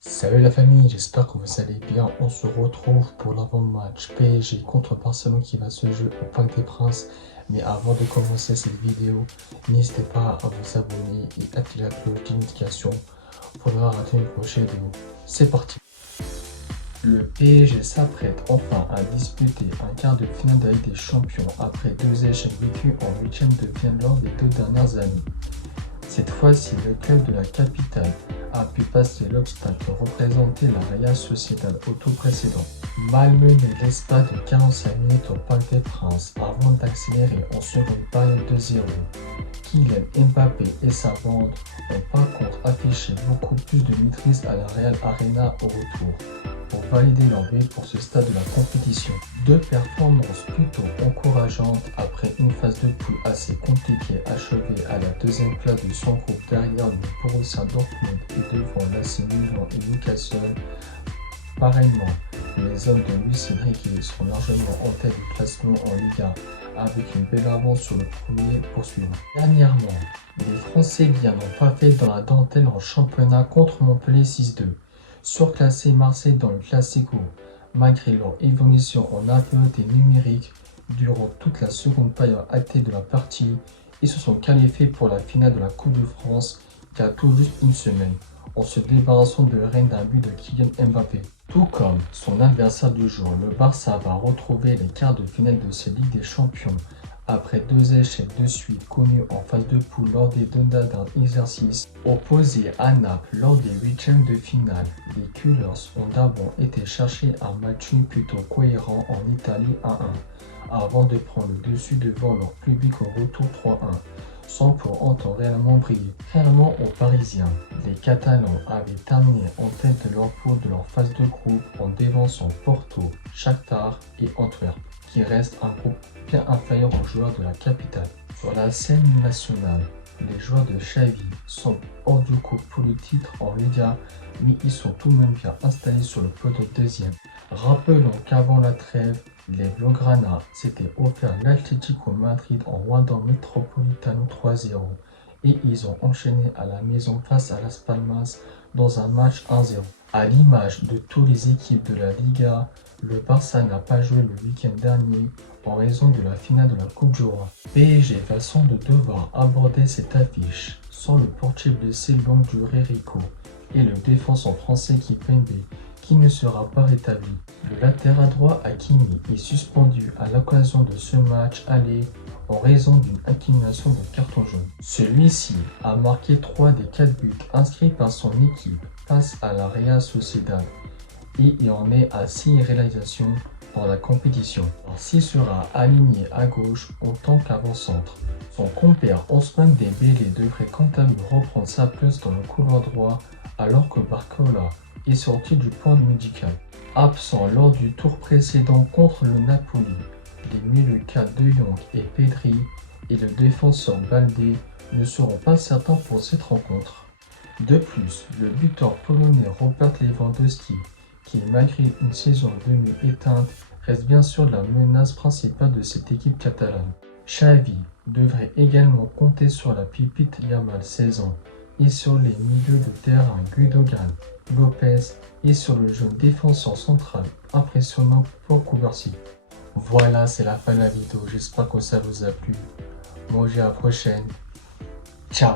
Salut la famille, j'espère que vous allez bien. On se retrouve pour l'avant-match PSG contre Barcelone qui va se jouer au Parc des Princes. Mais avant de commencer cette vidéo, n'hésitez pas à vous abonner et activer la cloche de notification pour ne pas rater une prochaine vidéo. C'est parti. Le PSG s'apprête enfin à disputer un quart de finale de la Ligue des Champions après deux échecs vécus en huitième de finale lors des 2 dernières années. Cette fois-ci, le club de la capitale a pu passer l'obstacle que représentait la Real Sociedad au tour précédent. Malmené l'espace de 45 minutes au Parc des Princes avant d'accélérer en seconde période de 0. Kylian Mbappé et sa bande ont par contre affiché beaucoup plus de maîtrise à la Real Arena au retour pour valider leur but pour ce stade de la compétition. Deux performances plutôt encourageantes après une phase de poule assez compliquée achevée à la deuxième place de son groupe derrière le Borussia Dortmund et devant l'AC Milan et Newcastle. Pareillement, les hommes de Luis Enrique sont largement en tête du classement en Liga avec une belle avance sur le premier poursuivant. Dernièrement, les Franciliens n'ont pas fait dans la dentelle en championnat contre Montpellier 6-2. Surclassé Marseille dans le Classico, malgré leur évolution en infériorité numérique durant toute la seconde période actée de la partie, ils se sont qualifiés pour la finale de la Coupe de France qui a tout juste une semaine, en se débarrassant de Rennes d'un but de Kylian Mbappé. Tout comme son adversaire du jour, le Barça va retrouver les quarts de finale de cette Ligue des Champions après deux échecs de suite connus en phase de poule lors des deux derniers exercices. Opposés à Naples lors des huitièmes de finale, les Cullers ont d'abord été chercher un match plutôt cohérent en Italie 1-1, avant de prendre le dessus devant leur public au retour 3-1, sans pour autant réellement briller. Contrairement aux Parisiens, les Catalans avaient terminé en tête de leur poule de leur phase de groupe en dévançant Porto, Shakhtar et Antwerp, qui reste un groupe bien inférieur aux joueurs de la capitale. Sur la scène nationale, les joueurs de Xavi sont hors du coup pour le titre en Liga, mais ils sont tout de même bien installés sur le poteau deuxième. Rappelons qu'avant la trêve, les Blaugrana s'étaient offert l'Atlético Madrid en Wanda Metropolitano 3-0 et ils ont enchaîné à la maison face à Las Palmas dans un match 1-0. À l'image de toutes les équipes de la Liga, le Barça n'a pas joué le week-end dernier en raison de la finale de la Coupe du Roi. PSG va sans doute devoir aborder cette affiche sans le portier blessé longue durée Rico et le défenseur français Kimpembe qui ne sera pas rétabli. Le latéral droit Hakimi est suspendu à l'occasion de ce match aller en raison d'une accumulation de cartons jaunes. Celui-ci a marqué 3 des 4 buts inscrits par son équipe face à la Real Sociedad et il en est à 6 réalisations dans la compétition. S'il sera aligné à gauche en tant qu'avant-centre, son compère Ousmane Dembélé devrait quant à lui reprendre sa place dans le couloir droit alors que Barcola est sorti du point médical. Absent lors du tour précédent contre le Napoli, les milieux De Jong et Pedri et le défenseur Baldé ne seront pas certains pour cette rencontre. De plus, le buteur polonais Robert Lewandowski, qui malgré une saison demi-éteinte, reste bien sûr la menace principale de cette équipe catalane. Xavi devrait également compter sur la pépite Yamal 16 ans et sur les milieux de terrain Gundogan, Lopez et sur le jeune défenseur central impressionnant pour Cubarsí. Voilà, c'est la fin de la vidéo, j'espère que ça vous a plu. Moi je dis à la prochaine, ciao.